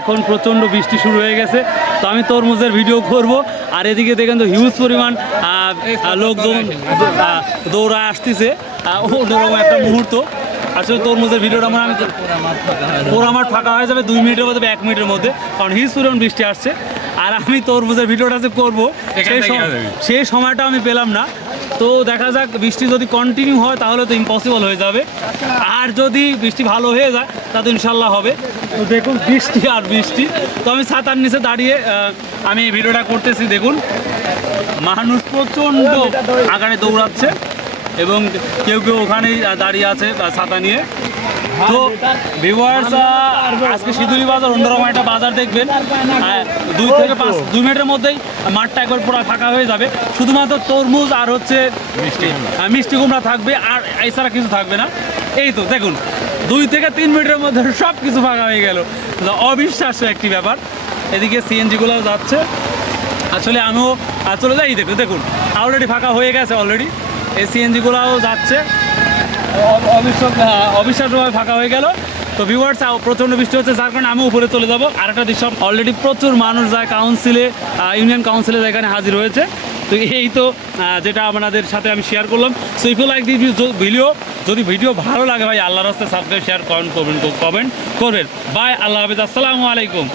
এখন প্রচণ্ড বৃষ্টি শুরু হয়ে গেছে, তো আমি তরমুজের ভিডিও করব। আর এদিকে দেখেন তো হিউজ পরিমাণ লোকজন দৌড়ায় আসতেছে, অন্যরকম একটা মুহূর্ত। আসলে তরমুজের ভিডিওটা আমি পুরো আমার ফাঁকা হয়ে যাবে 2 মিনিটের মধ্যে, 1 মিনিটের মধ্যে, কারণ হিউজ পরিমাণ বৃষ্টি আসছে। আর আমি তরমুজের ভিডিওটা যে করবো সেই সময়টা আমি পেলাম না। তো দেখা যাক, বৃষ্টি যদি কন্টিনিউ হয় তাহলে তো ইম্পসিবল হয়ে যাবে, আর যদি বৃষ্টি ভালো হয়ে যায় তাতে ইনশাল্লাহ হবে। তো দেখুন বৃষ্টি আর বৃষ্টি, তো আমি ছাতার নিচে দাঁড়িয়ে আমি ভিডিওটা করতেছি। দেখুন মানুষ প্রচণ্ড আকারে দৌড়াচ্ছে এবং কেউ কেউ ওখানেই দাঁড়িয়ে আছে ছাতা নিয়ে। তো ভিউয়ার্স, আজকে সিঁদুলি বাজার অন্যরকম একটা বাজার দেখবেন। 2 থেকে 2 মিনিটের মধ্যেই মাঠটা একবার পুরো ফাঁকা হয়ে যাবে, শুধুমাত্র তরমুজ আর হচ্ছে মিষ্টি কুমড়া থাকবে, আর এছাড়া কিছু থাকবে না। এই তো দেখুন 2 থেকে 3 মিনিটের মধ্যে সব কিছু ফাঁকা হয়ে গেল, অবিশ্বাস্য একটি ব্যাপার। এদিকে সিএনজিগুলো যাচ্ছে, আসলে আমিও চলে যাই। দেখুন অলরেডি ফাঁকা হয়ে গেছে, অলরেডি এই সিএনজিগুলোও যাচ্ছে, অবিশ্বাস্যভাবে ফাঁকা হয়ে গেল। তো ভিউয়ার্স, প্রচণ্ড বৃষ্টি হচ্ছে, যার কারণে আমি উপরে চলে যাব। আর একটা দৃশ্য, অলরেডি প্রচুর মানুষ যায় কাউন্সিলে, ইউনিয়ন কাউন্সিলে এখানে হাজির হয়েছে। তো এই তো যেটা আপনাদের সাথে আমি শেয়ার করলাম। So if you like this video, যদি ভিডিও ভালো লাগে ভাই, আল্লাহর রাস্তায় সাবস্ক্রাইব, শেয়ার, কমেন্ট করবেন। বাই, আল্লাহ হাফেজ, আসসালামু আলাইকুম।